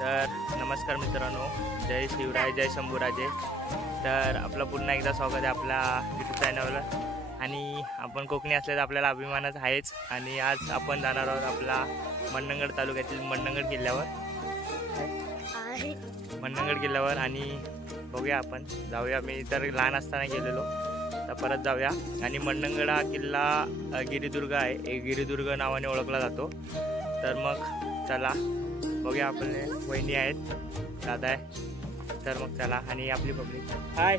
तर नमस्कार मित्रांनो, जय शिवराय, जय शंभूराजे. तर आपलं पुन्हा एकदा स्वागत आहे आपल्या यूट्यूब चॅनलवर. आणि आपण कोकणी असल्याचा आपल्याला अभिमानच आहेच. आणि आज आपण जाणार आहोत आपला मंडणगड तालुक्यातील मंडणगड किल्ल्यावर आणि बघूया आपण जाऊया. मी तर लहान असताना गेलेलो, तर परत जाऊया. आणि मंडणगड हा किल्ला गिरिदुर्ग आहे, गिरिदुर्ग नावाने ओळखला जातो. तर मग चला बघूया. आपले वहिनी आहेत, दादा आहे. तर मग चला. आणि आपली पब्लिक हाय.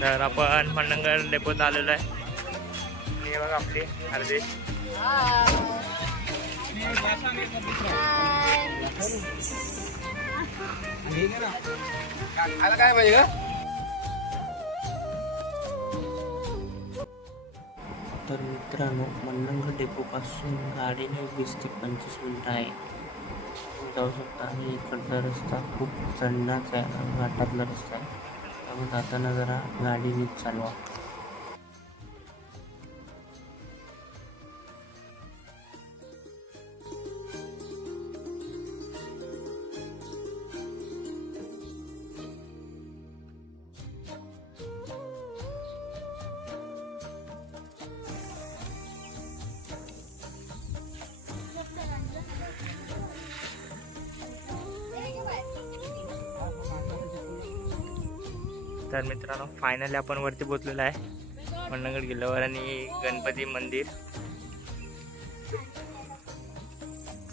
तर आपण मंडणगड डेपोत आलेलो आहे. हे बघा आपली अर्धे. काय पाहिजे का? तर मित्रांनो, मंडणगड डेपोपासून गाडीने 20 ते 25 मिनिटं आहे जाऊ शकता. आणि इकडचा रस्ता खूप चढणाचा आहे, घाटातला रस्ता आहे. त्यामुळे जाताना जरा गाडी नीट चालवा. तर मित्रांनो, फायनली आपण वरती पोहोचलेलो आहे मंडणगड किल्ल्यावर. आणि गणपती मंदिर.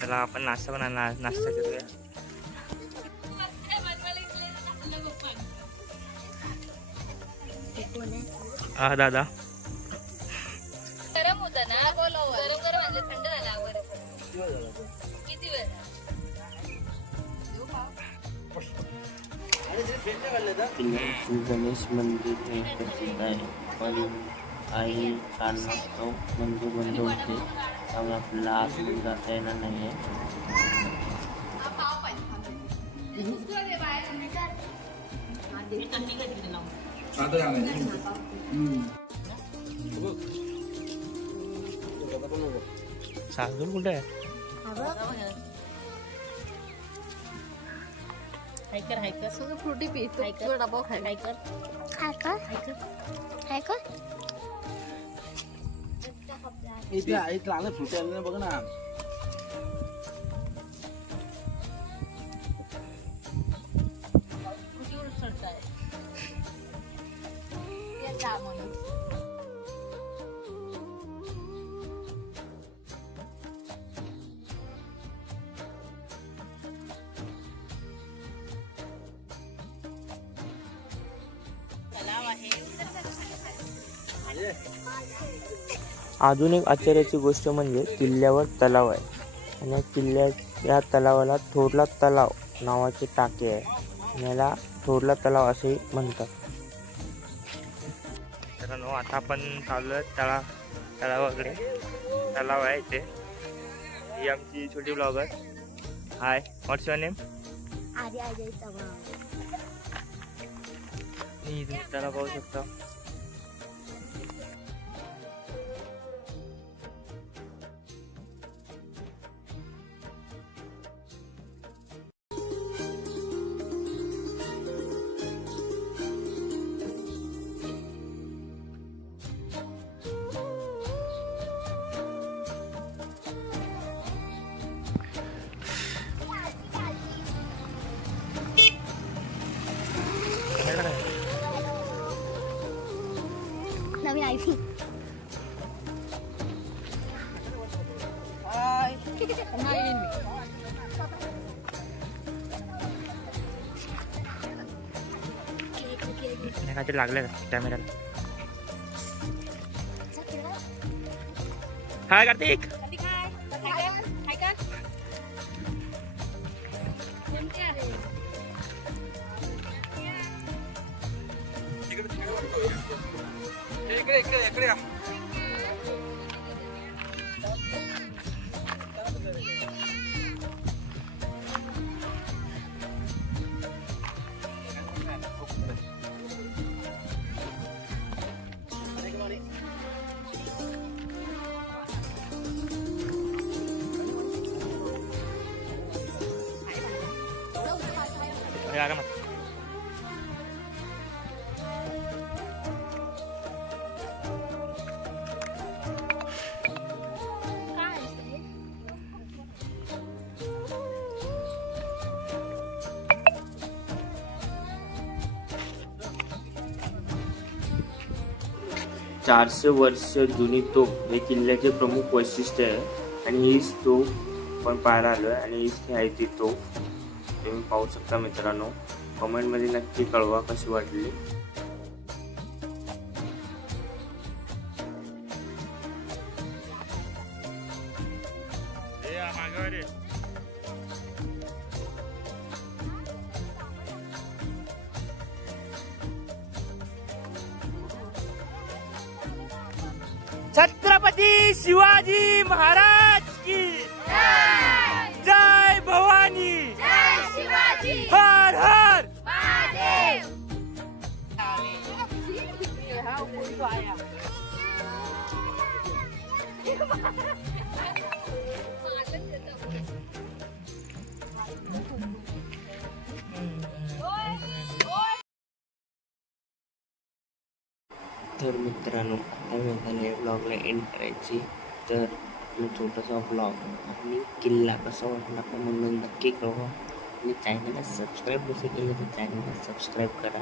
चला आपण नाश्ता करूया. हा दादा, गरम होता ना, गरम म्हणजे थंड झाला. किती वेळ किल्ल्यावरती गणेश मंदिर हे प्रसिद्ध आहे, पण काही कारणास्तव मंदिर बंद होते, त्यामुळे आपल्याला आतमध्ये जाता येणार नाही आहे. साजून कुठे आहे? हायकर सगळं फ्रुटी पितो. हायकर डबा हायकर इथे आलं फ्रुटी आले ना, बघ ना. अजून एक आश्चर्याची गोष्ट म्हणजे किल्ल्यावर तलाव आहे. आणि या तलावाला थोरला तलाव नावाचे टाके आहे. याला थोरला तलाव असे म्हणतात. मित्रांनो, आता आपण चाललो तलावाकडे. तलाव आहे इथे. ही आमची छोटी blogger. High, what's your name? इथे तलाव पाहू शकता. काहीतरी लागलं का कॅमेराला? हाय कार्तिक. इकडे इकडे इकडे या. आरामात. चारशे वर्ष जुनी तोफ हे किल्ल्याचे प्रमुख वैशिष्ट्य आहे आणि हीच तोफ पण पाहायला आलोय आणि हीच आहे ती तोफ. तुम्ही पाहू शकता मित्रांनो. कमेंटमध्ये नक्की कळवा कशी वाटली. छत्रपती शिवाजी महाराज की जय भवानी. हर हर. तर मित्रांनो आता वेळ झाली ब्लॉगला एंड करायची. तर छोटासा ब्लॉग आणि किल्ला कसा वाटला का म्हणून नक्की कळवा आणि चॅनलला सबस्क्राईब नसेल केलं तर चॅनलला सबस्क्राईब करा.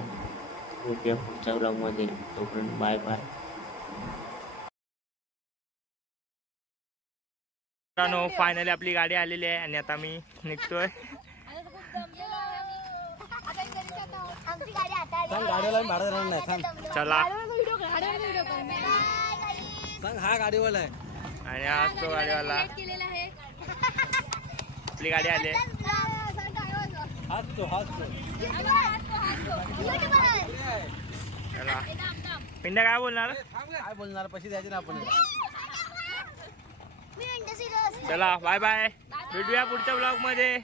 भेटूया पुढच्या ब्लॉगमध्ये. तोपर्यंत बाय बाय. मित्रांनो फायनली आपली गाडी आलेली आहे आणि आता मी निघतोय. गाडीवाला भाडं देणार नाही. सांग चला. सांग हा गाडीवाला आहे आणि आज तो गाडीवाला. आपली गाडी आली. चला पिंड्या काय बोलणार? काय बोलणार? पैसे द्यायचे ना आपण. चला बाय बाय. भेटूया पुढच्या ब्लॉग मध्ये.